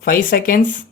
5 seconds.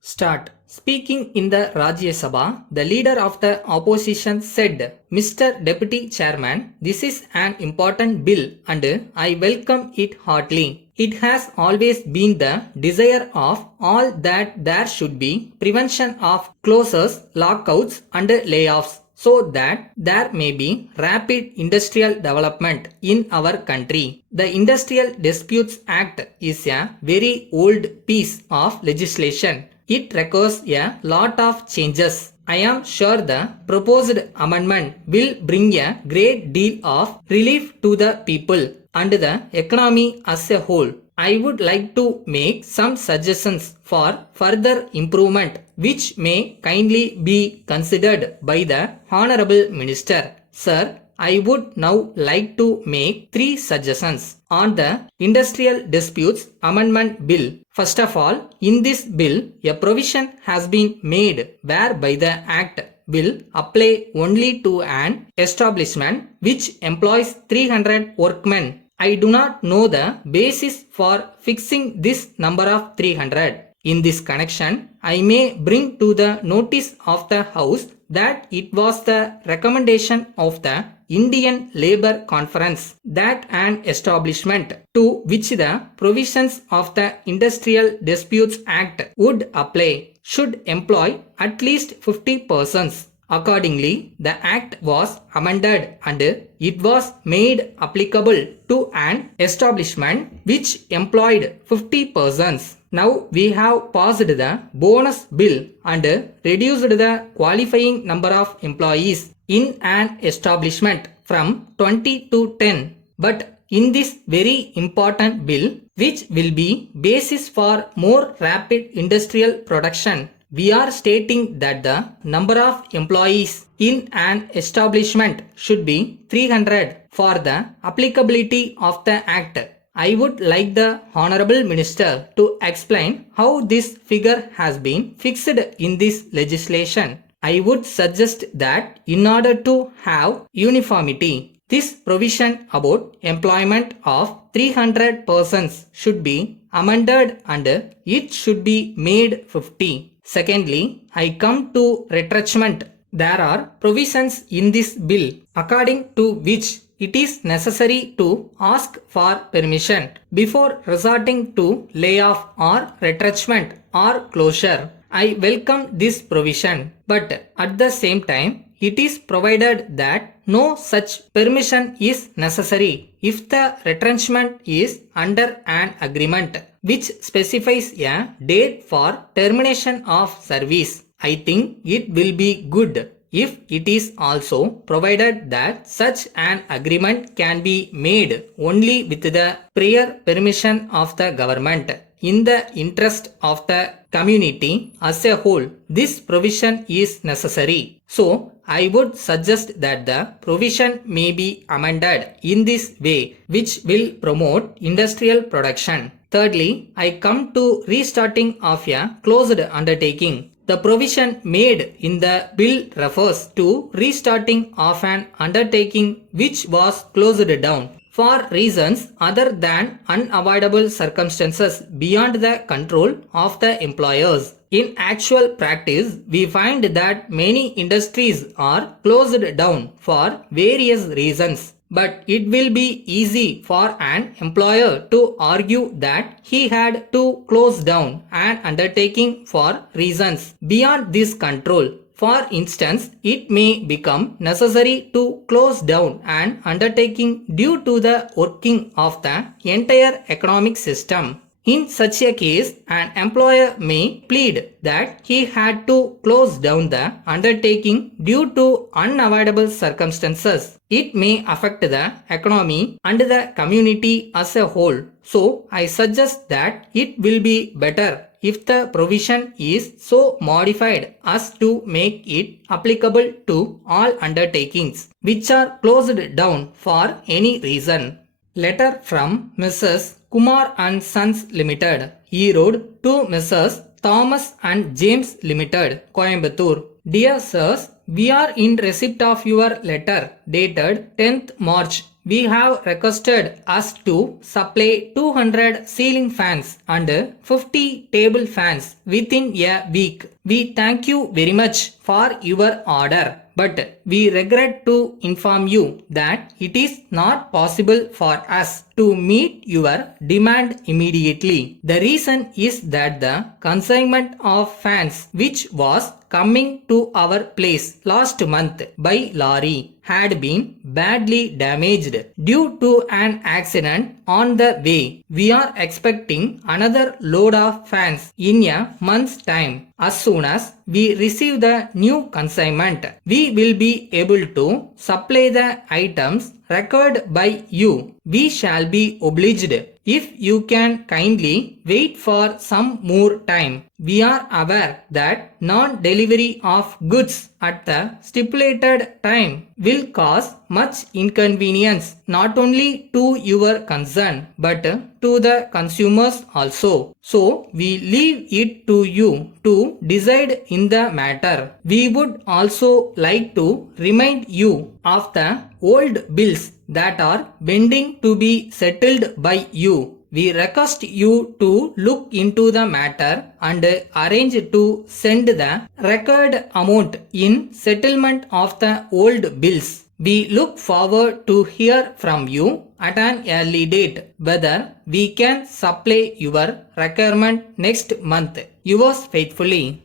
Start. Speaking in the Rajya Sabha, the leader of the opposition said, Mr. Deputy Chairman, this is an important bill and I welcome it heartily. It has always been the desire of all that there should be prevention of closures, lockouts and layoffs so that there may be rapid industrial development in our country. The Industrial Disputes Act is a very old piece of legislation. It requires a lot of changes. I am sure the proposed amendment will bring a great deal of relief to the people and the economy as a whole. I would like to make some suggestions for further improvement which may kindly be considered by the Honorable Minister. Sir, I would now like to make 3 suggestions on the Industrial Disputes Amendment Bill. First of all, in this bill, a provision has been made whereby the Act will apply only to an establishment which employs 300 workmen. I do not know the basis for fixing this number of 300. In this connection, I may bring to the notice of the House that it was the recommendation of the Indian Labour Conference that an establishment to which the provisions of the Industrial Disputes Act would apply should employ at least 50 persons. Accordingly, the Act was amended and it was made applicable to an establishment which employed 50 persons. Now we have passed the bonus bill and reduced the qualifying number of employees in an establishment from 20 to 10. But in this very important bill, which will be basis for more rapid industrial production, we are stating that the number of employees in an establishment should be 300 for the applicability of the Act. I would like the Honorable Minister to explain how this figure has been fixed in this legislation. I would suggest that in order to have uniformity, this provision about employment of 300 persons should be amended and it should be made 50. Secondly, I come to retrenchment. There are provisions in this bill according to which it is necessary to ask for permission before resorting to layoff or retrenchment or closure. I welcome this provision, but at the same time, it is provided that no such permission is necessary if the retrenchment is under an agreement which specifies a date for termination of service. I think it will be good if it is also provided that such an agreement can be made only with the prior permission of the government. In the interest of the community as a whole, this provision is necessary. So, I would suggest that the provision may be amended in this way, which will promote industrial production. Thirdly, I come to restarting of a closed undertaking. The provision made in the bill refers to restarting of an undertaking which was closed down for reasons other than unavoidable circumstances beyond the control of the employers. In actual practice, we find that many industries are closed down for various reasons. But it will be easy for an employer to argue that he had to close down an undertaking for reasons beyond this control. For instance, it may become necessary to close down an undertaking due to the working of the entire economic system. In such a case, an employer may plead that he had to close down the undertaking due to unavoidable circumstances. It may affect the economy and the community as a whole. So, I suggest that it will be better if the provision is so modified as to make it applicable to all undertakings which are closed down for any reason. Letter from Mrs. Kumar and Sons Limited, Erode to Messrs. Thomas and James Limited, Coimbatore. Dear Sirs, we are in receipt of your letter dated 10th March we have requested us to supply 200 ceiling fans and 50 table fans within a week. We thank you very much for your order, but we regret to inform you that it is not possible for us to meet your demand immediately. The reason is that the consignment of fans which was coming to our place last month by lorry had been badly damaged due to an accident on the way. We are expecting another load of fans in a month's time. As soon as we receive the new consignment, we will be able to supply the items required by you. We shall be obliged if you can kindly wait for some more time. We are aware that non-delivery of goods at the stipulated time will cause much inconvenience not only to your concern but to the consumers also. So we leave it to you to decide in the matter. We would also like to remind you of the old bills that are pending to be settled by you. We request you to look into the matter and arrange to send the required amount in settlement of the old bills. We look forward to hear from you at an early date whether we can supply your requirement next month. Yours faithfully.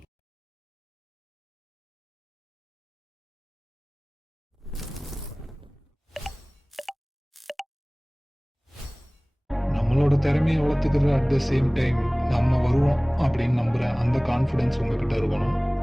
நம்மளோட திறமையை வளர்த்துக்கிற at the same time நம்ம வருவோம் அப்படின்னு நம்புகிறேன். அந்த confidence உங்ககிட்ட இருக்கணும்.